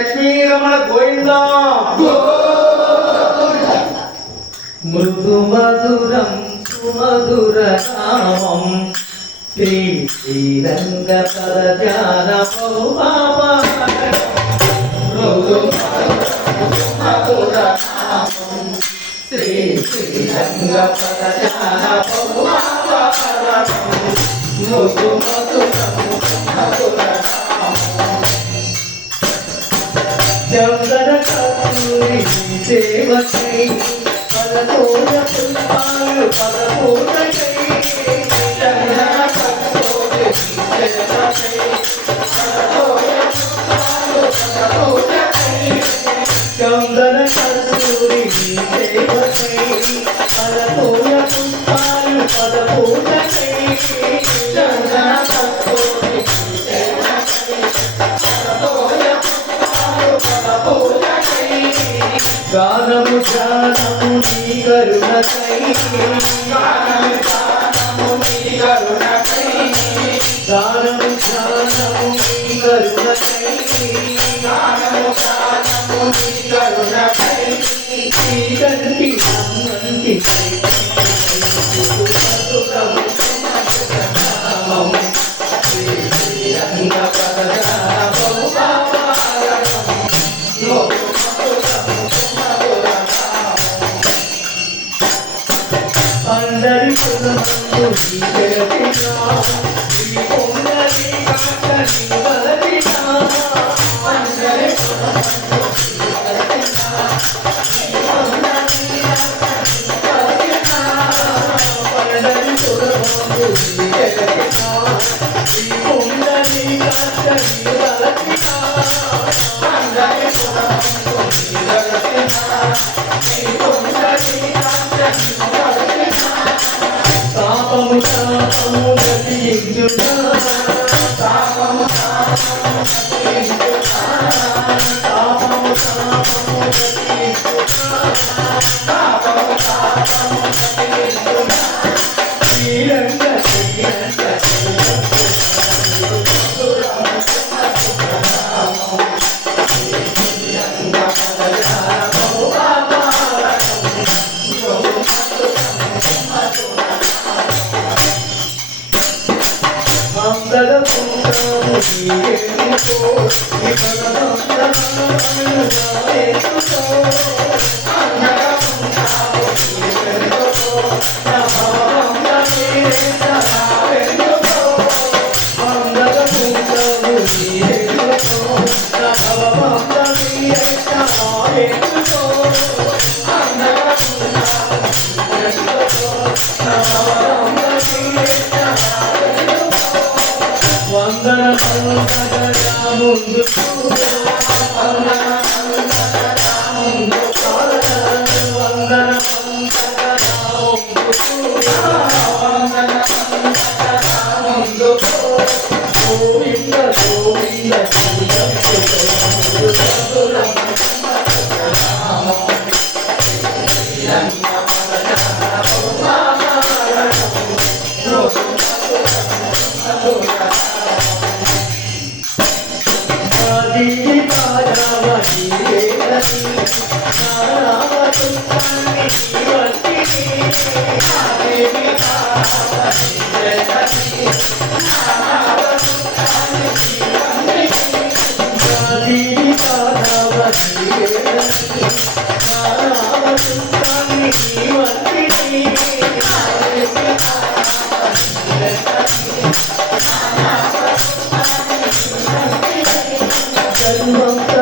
లక్ష్మీ రమణ గోవింద మృదు మధురం సుమధుర నామం శ్రీ శ్రీరంగ పరజాన మృదు మధుర నామం శ్రీ శ్రీరంగ పరజాన మృదు మధురం మధుర చందన కస్తూరి సేవకై పదపూజ పుష్పాలు పదపూజకై చందన కస్తూరి సేవకై పదపూజ పుష్పాలు పదపూజకై చందన కస్తూరి సేవకై పదపూజ పుష్పాలు పదపూజకై చందన కస్తూరి సేవకై పదపూజ గానము ధ్యానము నీ కరుణకై గానము ధ్యానము నీ కరుణకై గానము ధ్యానము నీ కరుణకై గానము ధ్యానము నీ కరుణకై శ్రీకంఠి అన్నంటి అందరి కులమందు వెలతినా ఈ పొందరి కాకని వలతినా అందరి కులమందు వెలతినా ఈ పొందరి కాకని వలతినా అందరి కులమందు వెలతినా ఈ పొందరి కాకని వలతినా అందరి కులమందు వెలతినా ఈ పొందరి కాకని తాపము తాపము నటించునా తాపము తాపము నటించునా తాపము తాపము నటించునా తాపము తాపము నటించునా శ్రీరంగ శ్రీరంగ అందర పుంగము నీరేనుకో ఇకనందనమనునాయకుతో అందర పుంగము నీరేనుకో నభవందనీరేందనావెనుకో అందర పుంగము నీరేనుకో నభవందనీరేందనావెనుకో అందర పుంగము నీరేనుకో నభవందనీరేందనావెనుకో వందన వందన ముందు వందన ముందు వందన వందన ముందు గోవింద గోవింద జన్మంత